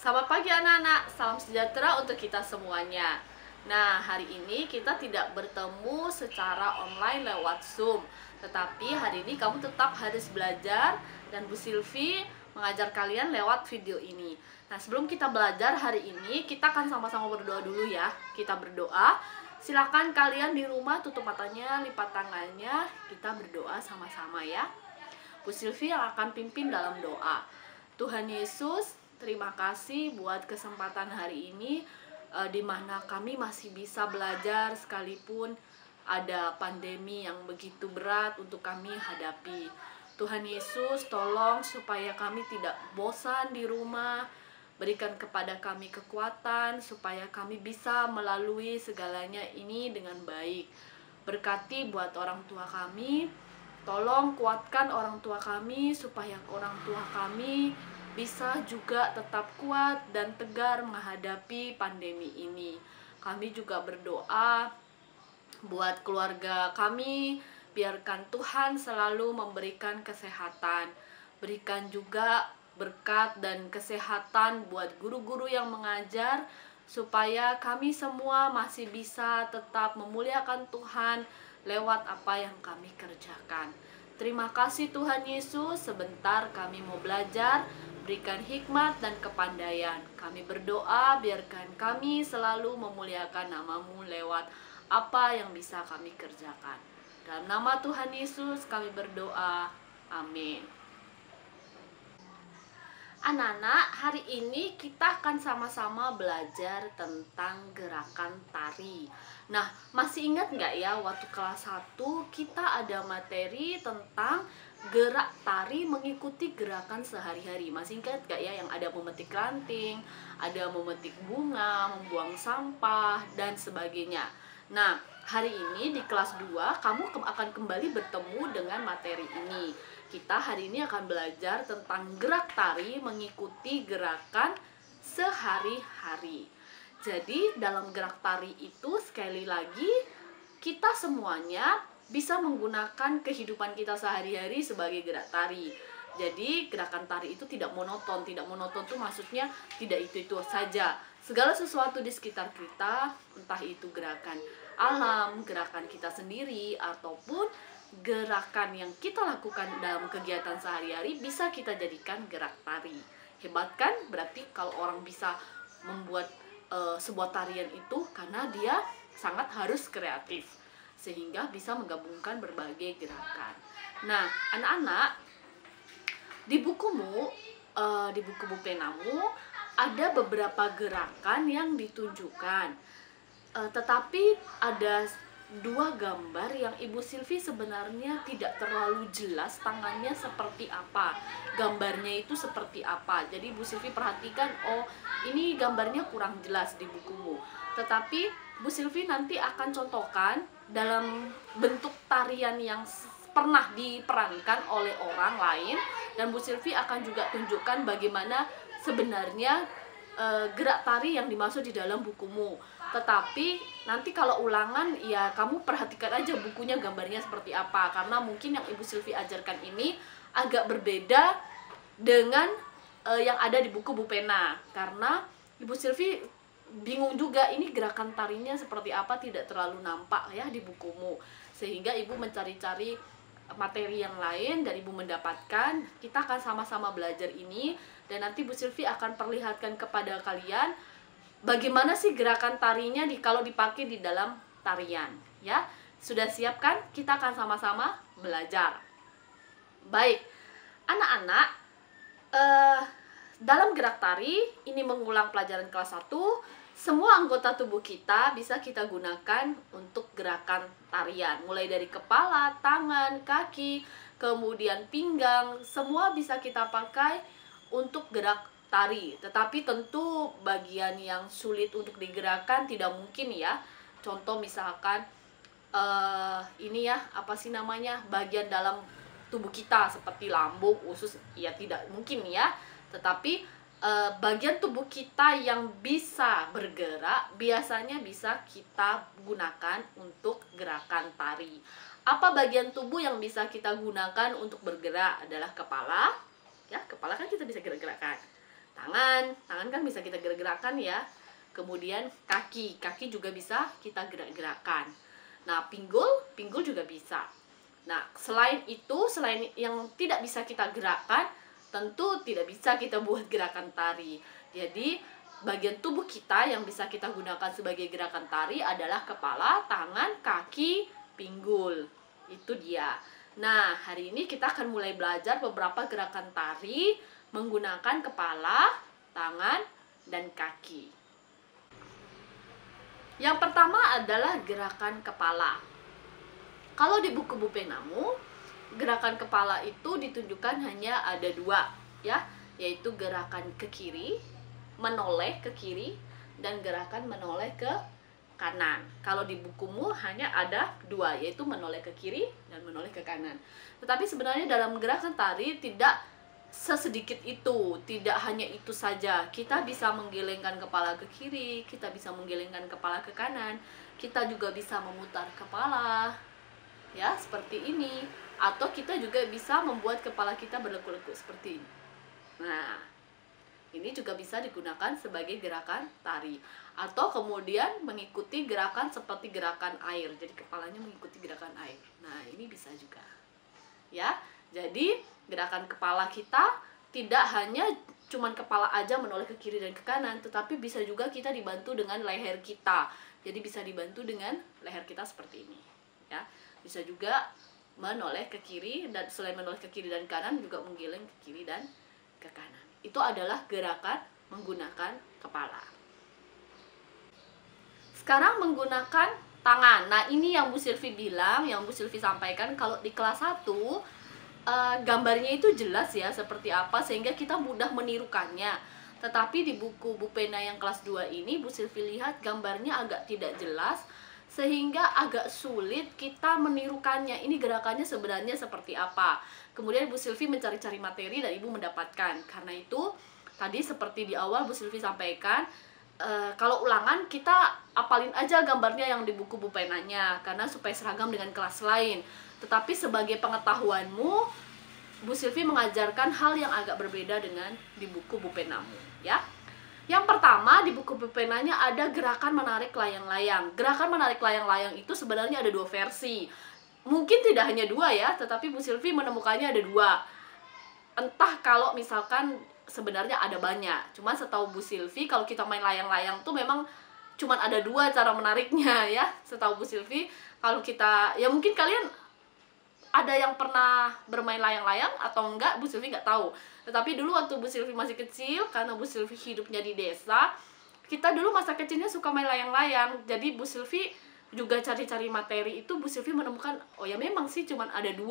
Selamat pagi anak-anak, salam sejahtera untuk kita semuanya. Nah, hari ini kita tidak bertemu secara online lewat Zoom, tetapi hari ini kamu tetap harus belajar dan Bu Silvi mengajar kalian lewat video ini. Nah, sebelum kita belajar hari ini, kita akan sama-sama berdoa dulu ya. Kita berdoa. Silakan kalian di rumah tutup matanya, lipat tangannya, kita berdoa sama-sama ya. Bu Silvi yang akan pimpin dalam doa. Tuhan Yesus, terima kasih buat kesempatan hari ini di mana kami masih bisa belajar sekalipun ada pandemi yang begitu berat untuk kami hadapi. Tuhan Yesus, tolong supaya kami tidak bosan di rumah. Berikan kepada kami kekuatan supaya kami bisa melalui segalanya ini dengan baik. Berkati buat orang tua kami. Tolong kuatkan orang tua kami supaya orang tua kami bisa juga tetap kuat dan tegar menghadapi pandemi ini. Kami juga berdoa buat keluarga kami, biarkan Tuhan selalu memberikan kesehatan. Berikan juga berkat dan kesehatan buat guru-guru yang mengajar, supaya kami semua masih bisa tetap memuliakan Tuhan lewat apa yang kami kerjakan. Terima kasih Tuhan Yesus, sebentar kami mau belajar, berikan hikmat dan kepandaian. Kami berdoa, biarkan kami selalu memuliakan nama-Mu lewat apa yang bisa kami kerjakan. Dalam nama Tuhan Yesus kami berdoa, amin. Anak-anak, hari ini kita akan sama-sama belajar tentang gerakan tari. Nah, masih ingat nggak ya waktu kelas 1 kita ada materi tentang gerak tari mengikuti gerakan sehari-hari. Masih ingat nggak ya, yang ada memetik ranting, ada memetik bunga, membuang sampah, dan sebagainya. Nah, hari ini di kelas 2 kamu akan kembali bertemu dengan materi ini. Kita hari ini akan belajar tentang gerak tari mengikuti gerakan sehari-hari. Jadi dalam gerak tari itu sekali lagi kita semuanya bisa menggunakan kehidupan kita sehari-hari sebagai gerak tari. Jadi gerakan tari itu tidak monoton. Tidak monoton itu maksudnya tidak itu-itu saja. Segala sesuatu di sekitar kita, entah itu gerakan alam, gerakan kita sendiri, ataupun gerakan yang kita lakukan dalam kegiatan sehari-hari bisa kita jadikan gerak tari. Hebat kan? Berarti kalau orang bisa membuat sebuah tarian itu karena dia sangat harus kreatif, sehingga bisa menggabungkan berbagai gerakan. Nah, anak-anak, di bukumu, di buku bupenamu ada beberapa gerakan yang ditunjukkan. Tetapi ada dua gambar yang Ibu Silvi sebenarnya tidak terlalu jelas tangannya seperti apa, gambarnya itu seperti apa. Jadi Ibu Silvi perhatikan, oh ini gambarnya kurang jelas di bukumu. Tetapi Bu Silvi nanti akan contohkan dalam bentuk tarian yang pernah diperankan oleh orang lain, dan Bu Silvi akan juga tunjukkan bagaimana sebenarnya gerak tari yang dimaksud di dalam bukumu. Tetapi nanti kalau ulangan ya kamu perhatikan aja bukunya gambarnya seperti apa, karena mungkin yang Ibu Silvi ajarkan ini agak berbeda dengan yang ada di buku Bupena, karena Ibu Silvi bingung juga ini gerakan tarinya seperti apa, tidak terlalu nampak ya di bukumu, sehingga Ibu mencari-cari materi yang lain dan Ibu mendapatkan. Kita akan sama-sama belajar ini, dan nanti Bu Silvi akan perlihatkan kepada kalian bagaimana sih gerakan tarinya kalau dipakai di dalam tarian, ya. Sudah siap kan? Kita akan sama-sama belajar. Baik, anak-anak, dalam gerak tari ini mengulang pelajaran kelas 1. Semua anggota tubuh kita bisa kita gunakan untuk gerakan tarian, mulai dari kepala, tangan, kaki, kemudian pinggang, semua bisa kita pakai untuk gerak tari. Tetapi tentu bagian yang sulit untuk digerakkan tidak mungkin ya. Contoh misalkan ini ya, apa sih namanya, bagian dalam tubuh kita seperti lambung, usus, ya tidak mungkin ya. Tetapi bagian tubuh kita yang bisa bergerak biasanya bisa kita gunakan untuk gerakan tari. Apa bagian tubuh yang bisa kita gunakan untuk bergerak? Adalah kepala, ya, kepala kan kita bisa gerak-gerakkan. Tangan tangan kan bisa kita gerak-gerakkan ya. Kemudian kaki juga bisa kita gerak-gerakkan. Nah, pinggul juga bisa. Nah, selain yang tidak bisa kita gerakkan, tentu tidak bisa kita buat gerakan tari. Jadi, bagian tubuh kita yang bisa kita gunakan sebagai gerakan tari adalah kepala, tangan, kaki, pinggul. Itu dia. Nah, hari ini kita akan mulai belajar beberapa gerakan tari menggunakan kepala, tangan, dan kaki. Yang pertama adalah gerakan kepala. Kalau di buku Bupenamu, gerakan kepala itu ditunjukkan hanya ada 2, ya, yaitu gerakan ke kiri, menoleh ke kiri, dan gerakan menoleh ke kanan. Kalau di bukumu hanya ada 2, yaitu menoleh ke kiri dan menoleh ke kanan. Tetapi sebenarnya dalam gerakan tari tidak sesedikit itu, tidak hanya itu saja. Kita bisa menggelengkan kepala ke kiri, kita bisa menggelengkan kepala ke kanan, kita juga bisa memutar kepala, ya, seperti ini. Atau kita juga bisa membuat kepala kita berlekuk-lekuk seperti ini. Nah, ini juga bisa digunakan sebagai gerakan tari. Atau kemudian mengikuti gerakan seperti gerakan air. Jadi kepalanya mengikuti gerakan air. Nah, ini bisa juga. Ya, jadi gerakan kepala kita tidak hanya cuman kepala aja menoleh ke kiri dan ke kanan, tetapi bisa juga kita dibantu dengan leher kita. Jadi bisa dibantu dengan leher kita seperti ini. Ya, bisa juga menoleh ke kiri, dan selain menoleh ke kiri dan kanan juga menggeleng ke kiri dan ke kanan. Itu adalah gerakan menggunakan kepala. Sekarang menggunakan tangan. Nah, ini yang Bu Silvi bilang, yang Bu Silvi sampaikan, kalau di kelas 1 gambarnya itu jelas ya seperti apa, sehingga kita mudah menirukannya. Tetapi di buku Bupena yang kelas 2 ini, Bu Silvi lihat gambarnya agak tidak jelas, sehingga agak sulit kita menirukannya. Ini gerakannya sebenarnya seperti apa. Kemudian Bu Silvi mencari-cari materi dan Ibu mendapatkan. Karena itu, tadi seperti di awal Bu Silvi sampaikan, kalau ulangan kita apalin aja gambarnya yang di buku Bupenanya, karena supaya seragam dengan kelas lain. Tetapi sebagai pengetahuanmu, Bu Silvi mengajarkan hal yang agak berbeda dengan di buku Bupenamu, ya. Yang pertama, di buku Bupenanya ada gerakan menarik layang-layang. Gerakan menarik layang-layang itu sebenarnya ada 2 versi. Mungkin tidak hanya 2 ya, tetapi Bu Silvi menemukannya ada 2. Entah kalau misalkan sebenarnya ada banyak. Cuma setahu Bu Silvi, kalau kita main layang-layang tuh memang cuma ada 2 cara menariknya ya. Setahu Bu Silvi, kalau kita, ya mungkin kalian ada yang pernah bermain layang-layang atau enggak, Bu Silvi nggak tahu. Tetapi dulu waktu Bu Silvi masih kecil, karena Bu Silvi hidupnya di desa, kita dulu masa kecilnya suka main layang-layang. Jadi Bu Silvi juga cari-cari materi itu, Bu Silvi menemukan, oh ya memang sih cuman ada 2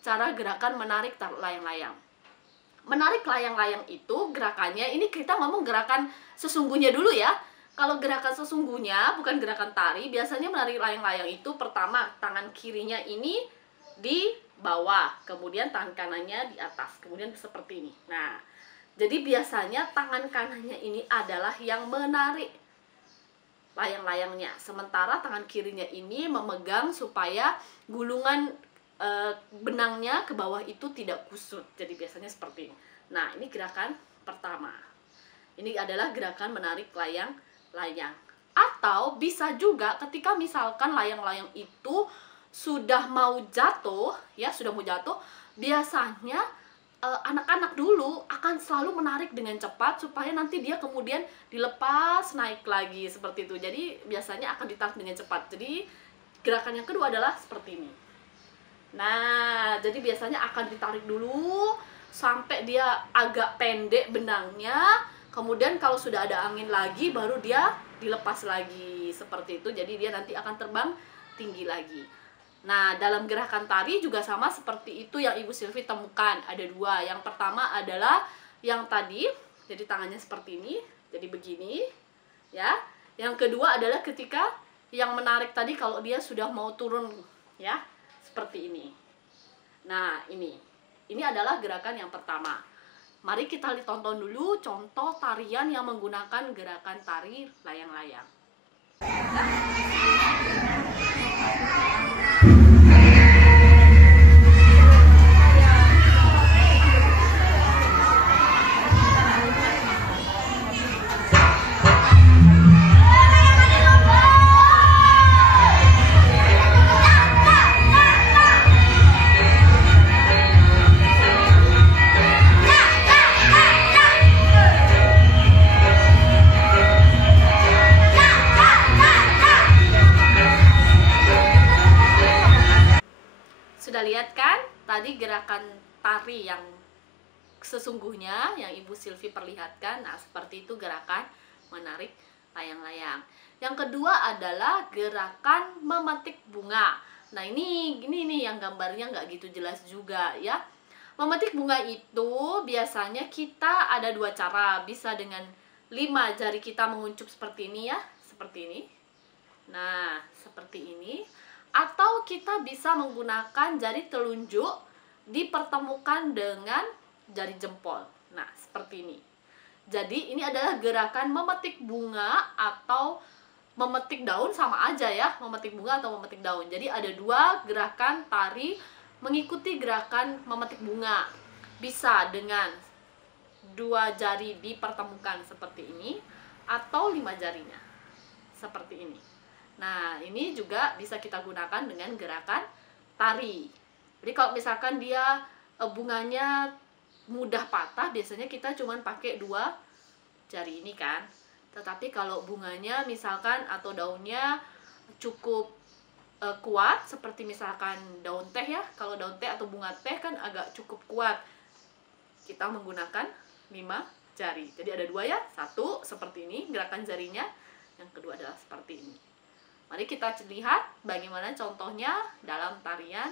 cara gerakan menarik layang-layang. Menarik layang-layang itu gerakannya, ini kita ngomong gerakan sesungguhnya dulu ya. Kalau gerakan sesungguhnya, bukan gerakan tari, biasanya menarik layang-layang itu pertama tangan kirinya ini di bawah, kemudian tangan kanannya di atas, kemudian seperti ini. Nah, jadi biasanya tangan kanannya ini adalah yang menarik layang-layangnya, sementara tangan kirinya ini memegang supaya gulungan benangnya ke bawah itu tidak kusut. Jadi biasanya seperti ini. Nah, ini gerakan pertama. Ini adalah gerakan menarik layang-layang. Atau bisa juga ketika misalkan layang-layang itu sudah mau jatuh, ya sudah mau jatuh, biasanya anak-anak dulu akan selalu menarik dengan cepat supaya nanti dia kemudian dilepas naik lagi seperti itu. Jadi biasanya akan ditarik dengan cepat. Jadi gerakan yang kedua adalah seperti ini. Nah, jadi biasanya akan ditarik dulu sampai dia agak pendek benangnya. Kemudian kalau sudah ada angin lagi, baru dia dilepas lagi seperti itu. Jadi dia nanti akan terbang tinggi lagi. Nah, dalam gerakan tari juga sama seperti itu yang Ibu Silvi temukan. Ada 2. Yang pertama adalah yang tadi, jadi tangannya seperti ini, jadi begini, ya. Yang kedua adalah ketika yang menarik tadi kalau dia sudah mau turun, ya, seperti ini. Nah, ini adalah gerakan yang pertama. Mari kita tonton dulu contoh tarian yang menggunakan gerakan tari layang-layang. tadi gerakan tari yang sesungguhnya yang Ibu Silvi perlihatkan. Nah, seperti itu gerakan menarik layang-layang. Yang kedua adalah gerakan memetik bunga. Nah, ini nih yang gambarnya nggak gitu jelas juga ya. Memetik bunga itu biasanya kita ada dua cara. Bisa dengan 5 jari kita menguncup seperti ini ya, seperti ini. Nah, seperti ini. Atau kita bisa menggunakan jari telunjuk dipertemukan dengan jari jempol. Nah, seperti ini. Jadi, ini adalah gerakan memetik bunga atau memetik daun, sama aja ya, memetik bunga atau memetik daun. Jadi, ada dua gerakan tari mengikuti gerakan memetik bunga. Bisa dengan 2 jari dipertemukan seperti ini, atau 5 jarinya seperti ini. Nah, ini juga bisa kita gunakan dengan gerakan tari. Jadi kalau misalkan dia bunganya mudah patah, biasanya kita cuma pakai 2 jari ini kan. Tetapi kalau bunganya misalkan atau daunnya cukup kuat, seperti misalkan daun teh ya, kalau daun teh atau bunga teh kan agak cukup kuat, kita menggunakan 5 jari. Jadi ada 2 ya, 1 seperti ini gerakan jarinya, yang kedua adalah seperti ini. Mari kita lihat bagaimana contohnya dalam tarian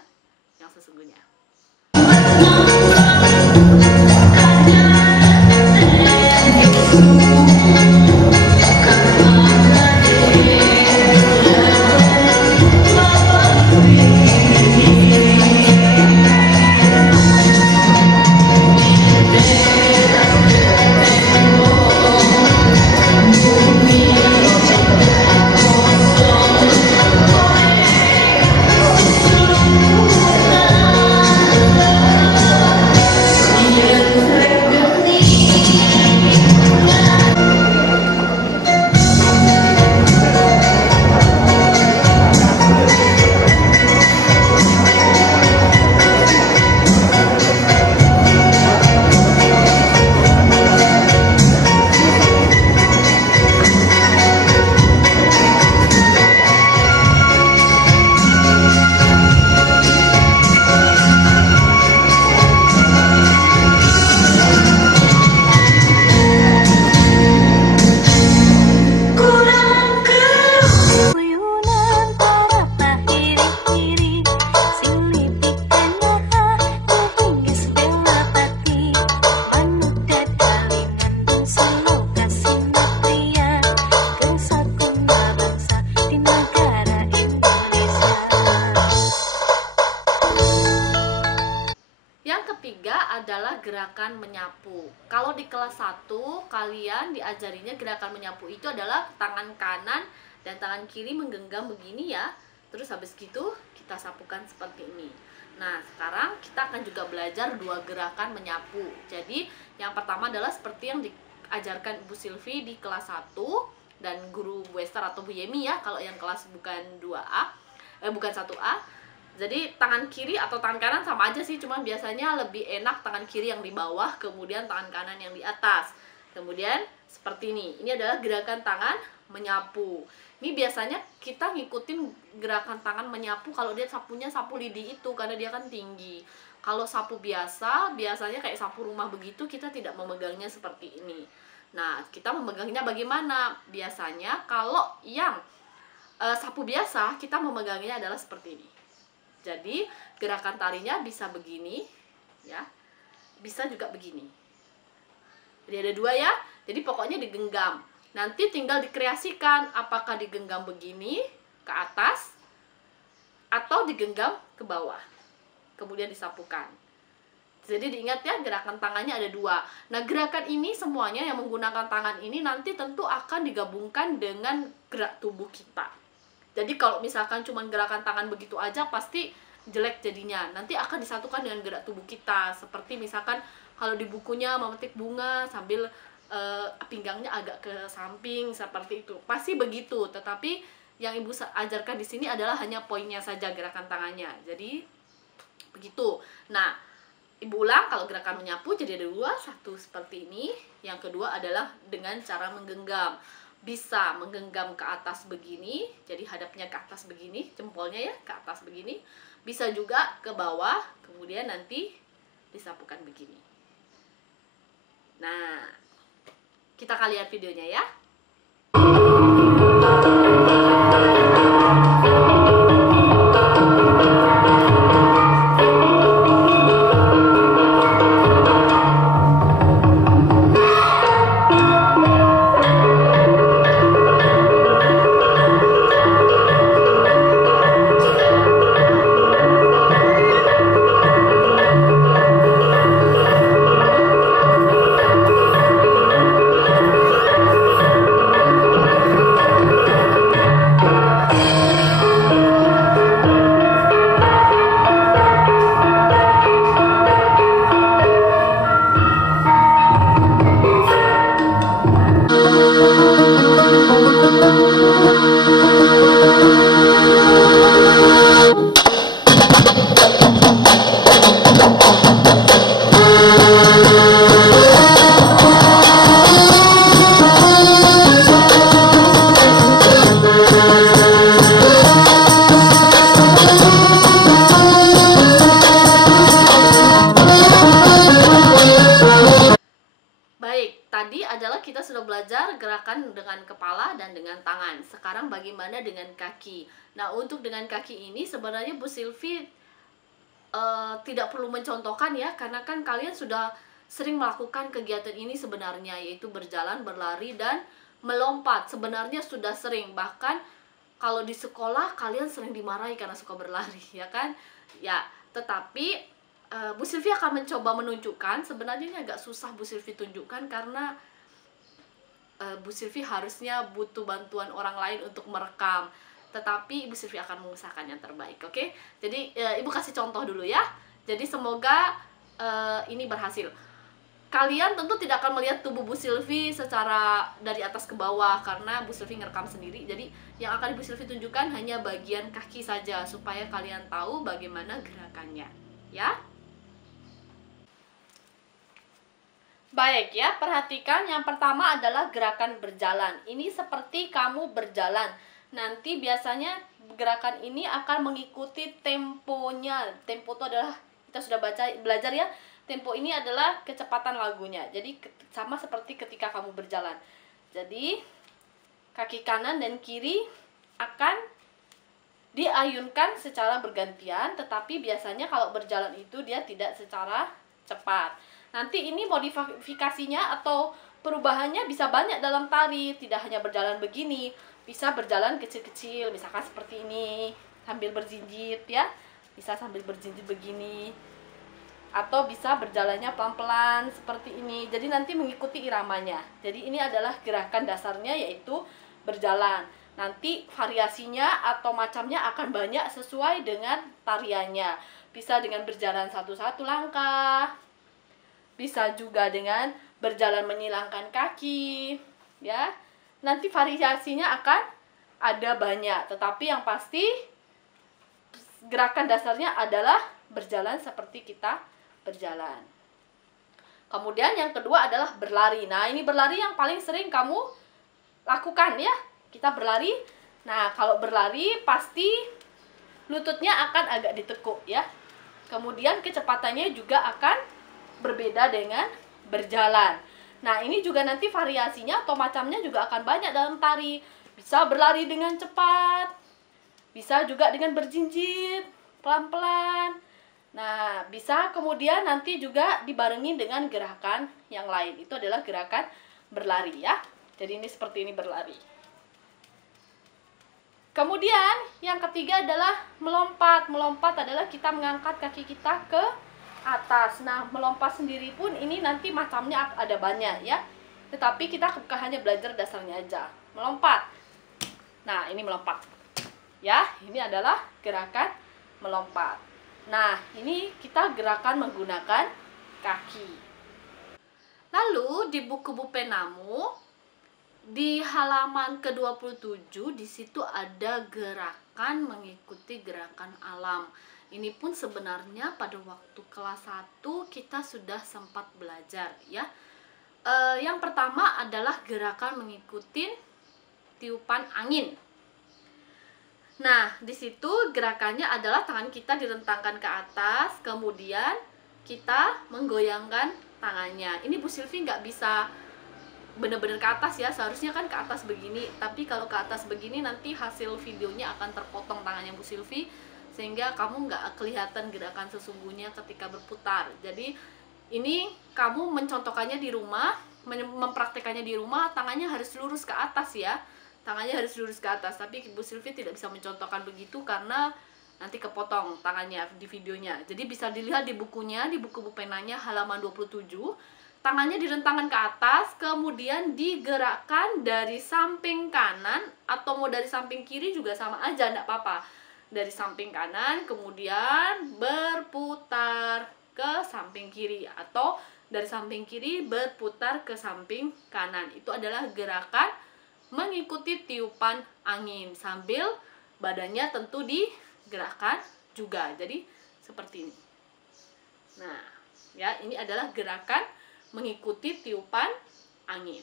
yang sesungguhnya. Adalah gerakan menyapu. Kalau di kelas 1 kalian diajarinya gerakan menyapu itu adalah tangan kanan dan tangan kiri menggenggam begini ya. Terus habis gitu kita sapukan seperti ini. Nah, sekarang kita akan juga belajar 2 gerakan menyapu. Jadi, yang pertama adalah seperti yang diajarkan Ibu Silvi di kelas 1 dan guru Bu Esther atau Bu Yemi ya, kalau yang kelas bukan 2A, bukan 1A. Jadi tangan kiri atau tangan kanan sama aja sih, cuma biasanya lebih enak tangan kiri yang di bawah, kemudian tangan kanan yang di atas. Kemudian seperti ini. Ini adalah gerakan tangan menyapu. Ini biasanya kita ngikutin gerakan tangan menyapu kalau dia sapunya sapu lidi itu, karena dia kan tinggi. Kalau sapu biasa, biasanya kayak sapu rumah begitu, kita tidak memegangnya seperti ini. Nah, kita memegangnya bagaimana? Biasanya kalau yang sapu biasa, kita memegangnya adalah seperti ini. Jadi gerakan tarinya bisa begini ya, bisa juga begini. Jadi ada 2 ya. Jadi pokoknya digenggam. Nanti tinggal dikreasikan apakah digenggam begini ke atas atau digenggam ke bawah, kemudian disapukan. Jadi diingat ya, gerakan tangannya ada 2. Nah, gerakan ini semuanya yang menggunakan tangan ini nanti tentu akan digabungkan dengan gerak tubuh kita. Jadi kalau misalkan cuma gerakan tangan begitu aja pasti jelek jadinya. Nanti akan disatukan dengan gerak tubuh kita. Seperti misalkan kalau di bukunya memetik bunga sambil pinggangnya agak ke samping seperti itu. Pasti begitu. Tetapi yang Ibu ajarkan di sini adalah hanya poinnya saja gerakan tangannya. Jadi begitu. Nah, Ibu ulang kalau gerakan menyapu jadi ada 2, 1 seperti ini. Yang kedua adalah dengan cara menggenggam. Bisa menggenggam ke atas begini, jadi hadapnya ke atas begini, jempolnya ya ke atas begini. Bisa juga ke bawah, kemudian nanti disapukan begini. Nah, kita akan lihat videonya ya. Baik, tadi adalah kita sudah belajar gerakan dengan kepala dan dengan tangan. Sekarang bagaimana dengan kaki? Nah, untuk dengan kaki ini sebenarnya Bu Silvi tidak perlu mencontohkan ya, karena kan kalian sudah sering melakukan kegiatan ini sebenarnya, yaitu berjalan, berlari, dan melompat. Sebenarnya sudah sering, bahkan kalau di sekolah kalian sering dimarahi karena suka berlari, ya kan? Ya, tetapi Bu Silvi akan mencoba menunjukkan. Sebenarnya ini agak susah Bu Silvi tunjukkan karena Bu Silvi harusnya butuh bantuan orang lain untuk merekam. Tetapi Ibu Silvi akan mengusahakan yang terbaik, oke? Jadi Ibu kasih contoh dulu ya. Jadi semoga ini berhasil. Kalian tentu tidak akan melihat tubuh Bu Silvi secara dari atas ke bawah karena Bu Silvi ngerekam sendiri. Jadi yang akan Ibu Silvi tunjukkan hanya bagian kaki saja supaya kalian tahu bagaimana gerakannya, ya. Baik ya, perhatikan yang pertama adalah gerakan berjalan. Ini seperti kamu berjalan. Nanti biasanya gerakan ini akan mengikuti temponya. Tempo itu adalah, kita sudah belajar ya. Tempo ini adalah kecepatan lagunya. Jadi sama seperti ketika kamu berjalan. Jadi kaki kanan dan kiri akan diayunkan secara bergantian, tetapi biasanya kalau berjalan itu dia tidak secara cepat. Nanti ini modifikasinya atau perubahannya bisa banyak dalam tari, tidak hanya berjalan begini, bisa berjalan kecil-kecil, misalkan seperti ini, sambil berjinjit ya, bisa sambil berjinjit begini, atau bisa berjalannya pelan-pelan seperti ini, jadi nanti mengikuti iramanya. Jadi ini adalah gerakan dasarnya, yaitu berjalan. Nanti variasinya atau macamnya akan banyak sesuai dengan tariannya, bisa dengan berjalan satu-satu langkah, bisa juga dengan berjalan menyilangkan kaki, ya. Nanti variasinya akan ada banyak, tetapi yang pasti gerakan dasarnya adalah berjalan seperti kita berjalan. Kemudian yang kedua adalah berlari. Nah, ini berlari yang paling sering kamu lakukan ya. Kita berlari. Nah, kalau berlari pasti lututnya akan agak ditekuk ya. Kemudian kecepatannya juga akan berbeda dengan berjalan. Nah, ini juga nanti variasinya atau macamnya juga akan banyak dalam tari. Bisa berlari dengan cepat, bisa juga dengan berjinjit, pelan-pelan. Nah, bisa kemudian nanti juga dibarengi dengan gerakan yang lain. Itu adalah gerakan berlari ya. Jadi ini seperti ini berlari. Kemudian yang ketiga adalah melompat. Melompat adalah kita mengangkat kaki kita ke atas. Nah, melompat sendiri pun ini nanti macamnya ada banyak ya. Tetapi kita bukan hanya belajar dasarnya aja. Melompat. Nah, ini melompat. Ya, ini adalah gerakan melompat. Nah, ini kita gerakan menggunakan kaki. Lalu di buku Bu Penamu di halaman ke-27 di situ ada gerakan mengikuti gerakan alam. Ini pun sebenarnya pada waktu kelas 1 kita sudah sempat belajar ya. Yang pertama adalah gerakan mengikuti tiupan angin. Nah, di situ gerakannya adalah tangan kita direntangkan ke atas, kemudian kita menggoyangkan tangannya. Ini Bu Silvi nggak bisa bener-bener ke atas ya, seharusnya kan ke atas begini, tapi kalau ke atas begini nanti hasil videonya akan terpotong tangannya Bu Silvi, sehingga kamu nggak kelihatan gerakan sesungguhnya ketika berputar. Jadi ini kamu mencontohkannya di rumah, mempraktekannya di rumah, tangannya harus lurus ke atas ya, tangannya harus lurus ke atas. Tapi Bu Silvi tidak bisa mencontohkan begitu karena nanti kepotong tangannya di videonya. Jadi bisa dilihat di bukunya, di buku penanya halaman 27, tangannya direntangkan ke atas, kemudian digerakkan dari samping kanan atau mau dari samping kiri juga sama aja, enggak apa-apa. Dari samping kanan kemudian berputar ke samping kiri, atau dari samping kiri berputar ke samping kanan. Itu adalah gerakan mengikuti tiupan angin sambil badannya tentu digerakkan juga. Jadi seperti ini. Nah, ya, ini adalah gerakan mengikuti tiupan angin.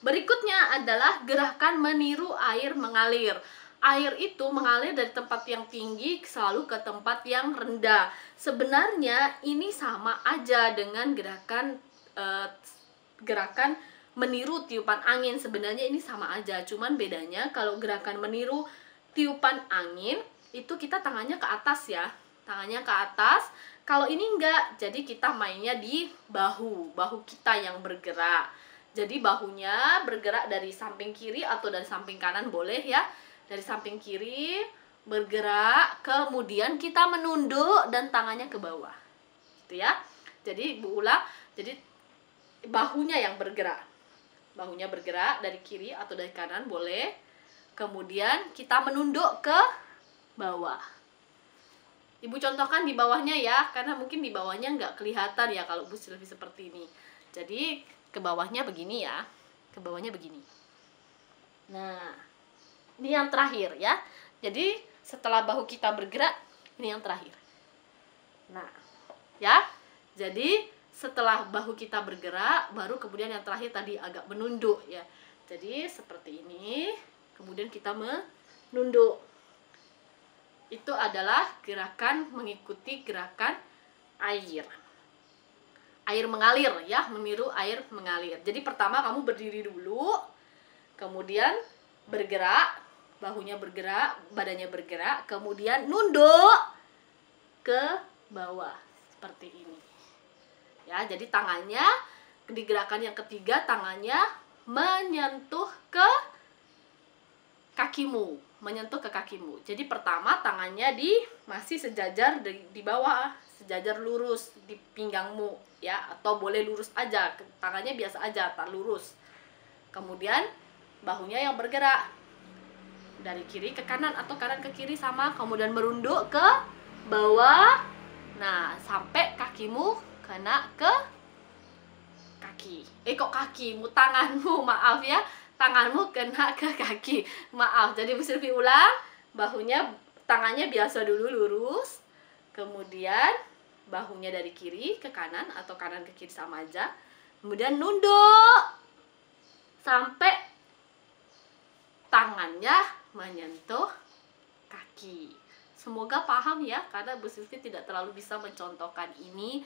Berikutnya adalah gerakan meniru air mengalir. Air itu mengalir dari tempat yang tinggi selalu ke tempat yang rendah. Sebenarnya ini sama aja dengan gerakan meniru tiupan angin. Sebenarnya ini sama aja, cuman bedanya kalau gerakan meniru tiupan angin itu kita tangannya ke atas ya, tangannya ke atas. Kalau ini enggak, jadi kita mainnya di bahu kita yang bergerak. Jadi bahunya bergerak dari samping kiri atau dari samping kanan boleh ya. Dari samping kiri bergerak, kemudian kita menunduk dan tangannya ke bawah. Gitu ya. Jadi Bu ulang, jadi bahunya yang bergerak. Bahunya bergerak dari kiri atau dari kanan boleh. Kemudian kita menunduk ke bawah. Ibu contohkan di bawahnya ya, karena mungkin di bawahnya nggak kelihatan ya kalau Bu Silvi seperti ini. Jadi ke bawahnya begini ya, ke bawahnya begini. Nah, ini yang terakhir ya. Jadi setelah bahu kita bergerak, ini yang terakhir. Nah, ya. Jadi setelah bahu kita bergerak, baru kemudian yang terakhir tadi agak menunduk ya. Jadi seperti ini, kemudian kita menunduk. Itu adalah gerakan mengikuti gerakan air. Air mengalir ya, meniru air mengalir. Jadi pertama kamu berdiri dulu, kemudian bergerak, bahunya bergerak, badannya bergerak, kemudian nunduk ke bawah seperti ini. Ya, jadi tangannya di gerakan yang ketiga, tangannya menyentuh ke kakimu, menyentuh ke kakimu. Jadi pertama tangannya masih sejajar di bawah, sejajar lurus di pinggangmu ya, atau boleh lurus aja, tangannya biasa aja, tak lurus. Kemudian bahunya yang bergerak dari kiri ke kanan atau kanan ke kiri sama, kemudian merunduk ke bawah. Nah, sampai kakimu kena ke kaki. Kok kakimu, tanganmu, maaf ya. Tanganmu kena ke kaki. Maaf. Jadi Bu Silvi ulang, bahunya, tangannya biasa dulu lurus. Kemudian bahunya dari kiri ke kanan atau kanan ke kiri sama aja. Kemudian nunduk sampai tangannya menyentuh kaki. Semoga paham ya, karena Bu Silvi tidak terlalu bisa mencontohkan ini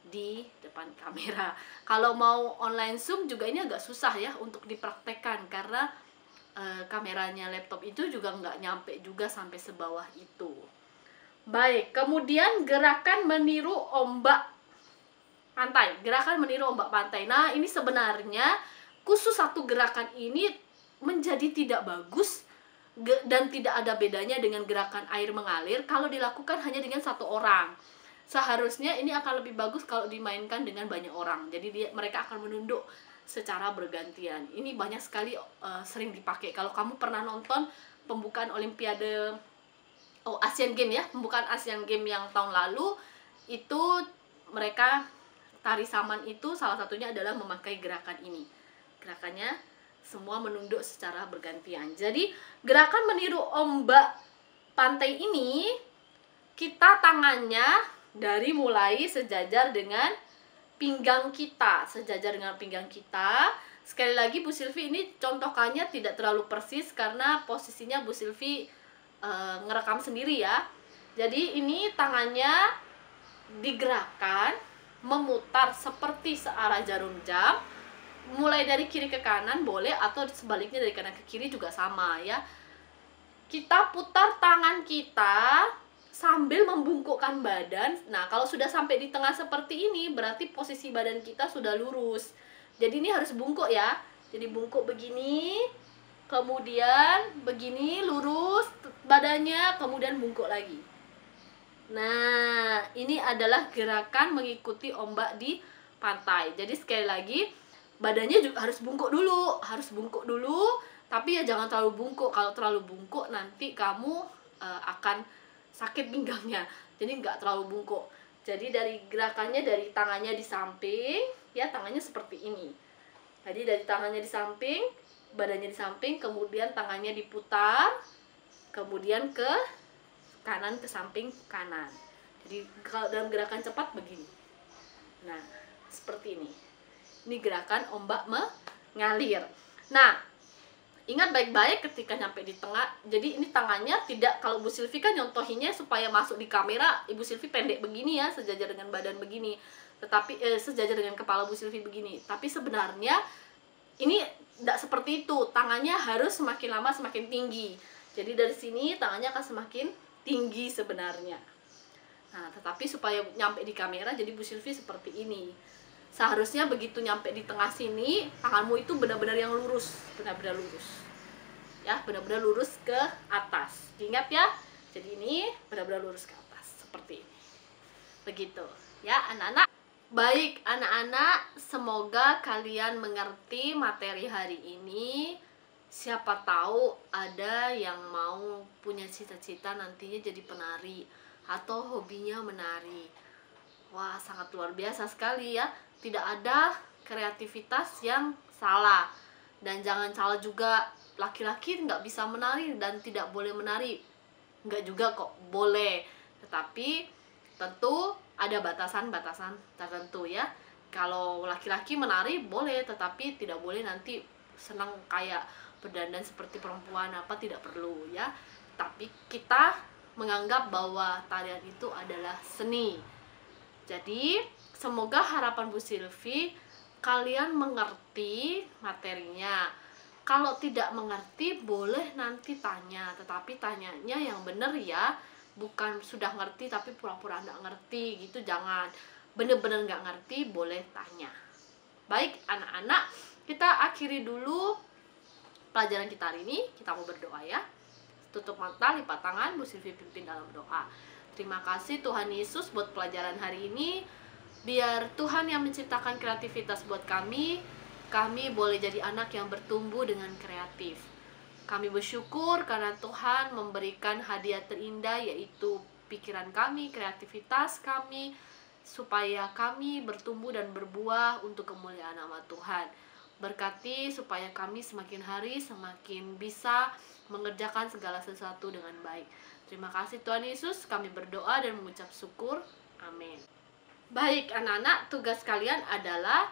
di depan kamera. Kalau mau online Zoom juga ini agak susah ya untuk dipraktekkan, karena kameranya laptop itu juga nggak nyampe juga sampai sebawah itu. Baik, kemudian gerakan meniru ombak pantai. Gerakan meniru ombak pantai. Nah, ini sebenarnya khusus satu gerakan ini menjadi tidak bagus dan tidak ada bedanya dengan gerakan air mengalir kalau dilakukan hanya dengan satu orang. Seharusnya ini akan lebih bagus kalau dimainkan dengan banyak orang. Jadi mereka akan menunduk secara bergantian. Ini banyak sekali sering dipakai. Kalau kamu pernah nonton pembukaan Olimpiade Asian Games ya, pembukaan Asian Games yang tahun lalu, itu mereka tari saman itu salah satunya adalah memakai gerakan ini. Gerakannya semua menunduk secara bergantian. Jadi gerakan meniru ombak pantai ini, kita tangannya dari mulai sejajar dengan pinggang kita, sejajar dengan pinggang kita. Sekali lagi Bu Silvi ini contohkannya tidak terlalu persis karena posisinya Bu Silvi ngerekam sendiri ya. Jadi ini tangannya digerakkan memutar seperti searah jarum jam, mulai dari kiri ke kanan boleh, atau sebaliknya dari kanan ke kiri juga sama ya. Kita putar tangan kita sambil membungkukkan badan. Nah, kalau sudah sampai di tengah seperti ini, berarti posisi badan kita sudah lurus. Jadi ini harus bungkuk ya. Jadi bungkuk begini, kemudian begini lurus badannya, kemudian bungkuk lagi. Nah, ini adalah gerakan mengikuti ombak di pantai. Jadi sekali lagi, badannya juga harus bungkuk dulu, tapi ya jangan terlalu bungkuk. Kalau terlalu bungkuk nanti kamu akan sakit pinggangnya. Jadi nggak terlalu bungkuk. Jadi dari gerakannya, dari tangannya di samping, ya tangannya seperti ini. Jadi dari tangannya di samping, badannya di samping, kemudian tangannya diputar, kemudian ke kanan, ke samping kanan. Jadi kalau dalam gerakan cepat begini. Nah, seperti ini. Ini gerakan ombak mengalir. Nah, ingat baik-baik ketika nyampe di tengah. Jadi ini tangannya tidak, kalau Bu Silvi kan nyontohinnya supaya masuk di kamera, Ibu Silvi pendek begini ya, sejajar dengan badan begini. Tetapi sejajar dengan kepala Bu Silvi begini. Tapi sebenarnya ini tidak seperti itu. Tangannya harus semakin lama semakin tinggi. Jadi dari sini tangannya akan semakin tinggi sebenarnya. Nah, tetapi supaya nyampe di kamera, jadi Bu Silvi seperti ini. Seharusnya begitu nyampe di tengah sini, tanganmu itu benar-benar yang lurus, benar-benar lurus. Ya, benar-benar lurus ke atas. Diingat ya. Jadi ini benar-benar lurus ke atas, seperti ini. Begitu. Ya, anak-anak. Baik, anak-anak, semoga kalian mengerti materi hari ini. Siapa tahu ada yang mau punya cita-cita nantinya jadi penari atau hobinya menari. Wah, sangat luar biasa sekali ya. Tidak ada kreativitas yang salah. Dan jangan salah juga, laki-laki nggak bisa menari dan tidak boleh menari. Nggak juga kok, boleh. Tetapi tentu ada batasan-batasan tertentu ya. Kalau laki-laki menari boleh, tetapi tidak boleh nanti senang kayak berdandan seperti perempuan, apa tidak perlu ya. Tapi kita menganggap bahwa tarian itu adalah seni. Jadi semoga harapan Bu Silvi kalian mengerti materinya. Kalau tidak mengerti boleh nanti tanya, tetapi tanyanya yang benar ya, bukan sudah ngerti tapi pura-pura nggak ngerti gitu, jangan. Bener-bener nggak ngerti boleh tanya. Baik anak-anak, kita akhiri dulu pelajaran kita hari ini. Kita mau berdoa ya. Tutup mata, lipat tangan, Bu Silvi pimpin dalam doa. Terima kasih Tuhan Yesus buat pelajaran hari ini. Biar Tuhan yang menciptakan kreativitas buat kami boleh jadi anak yang bertumbuh dengan kreatif. Kami bersyukur karena Tuhan memberikan hadiah terindah, yaitu pikiran kami, kreativitas kami, supaya kami bertumbuh dan berbuah untuk kemuliaan nama Tuhan. Berkati supaya kami semakin hari semakin bisa mengerjakan segala sesuatu dengan baik. Terima kasih Tuhan Yesus, kami berdoa dan mengucap syukur. Amin. Baik anak-anak, tugas kalian adalah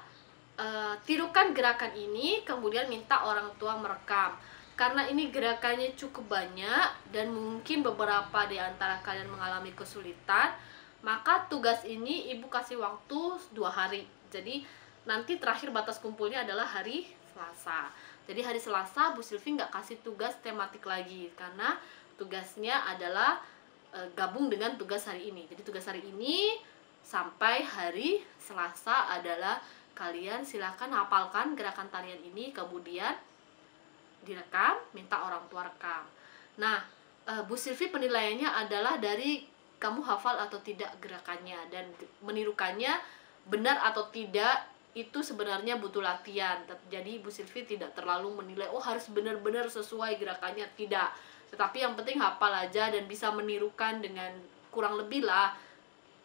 tirukan gerakan ini, kemudian minta orang tua merekam. Karena ini gerakannya cukup banyak dan mungkin beberapa di antara kalian mengalami kesulitan, maka tugas ini Ibu kasih waktu 2 hari. Jadi nanti terakhir batas kumpulnya adalah hari Selasa. Jadi hari Selasa Bu Silvi nggak kasih tugas tematik lagi, karena tugasnya adalah gabung dengan tugas hari ini. Jadi tugas hari ini sampai hari Selasa adalah kalian silakan hafalkan gerakan tarian ini, kemudian direkam, minta orang tua rekam. Nah, Bu Silvi penilaiannya adalah dari kamu hafal atau tidak gerakannya, dan menirukannya benar atau tidak itu sebenarnya butuh latihan. Jadi Bu Silvi tidak terlalu menilai oh harus benar-benar sesuai gerakannya, tidak. Tetapi yang penting hafal aja dan bisa menirukan dengan kurang lebih lah,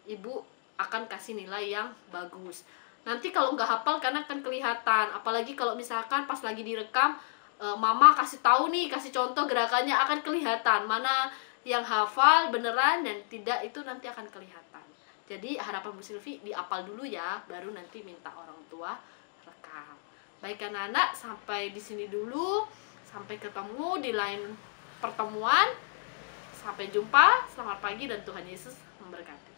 Ibu akan kasih nilai yang bagus. Nanti kalau nggak hafal karena akan kelihatan, apalagi kalau misalkan pas lagi direkam Mama kasih tahu nih, kasih contoh gerakannya, akan kelihatan mana yang hafal beneran dan tidak, itu nanti akan kelihatan. Jadi harapan Bu Silvi dihafal dulu ya, baru nanti minta orang tua rekam. Baik anak-anak, sampai di sini dulu. Sampai ketemu di lain pertemuan. Sampai jumpa, selamat pagi dan Tuhan Yesus memberkati.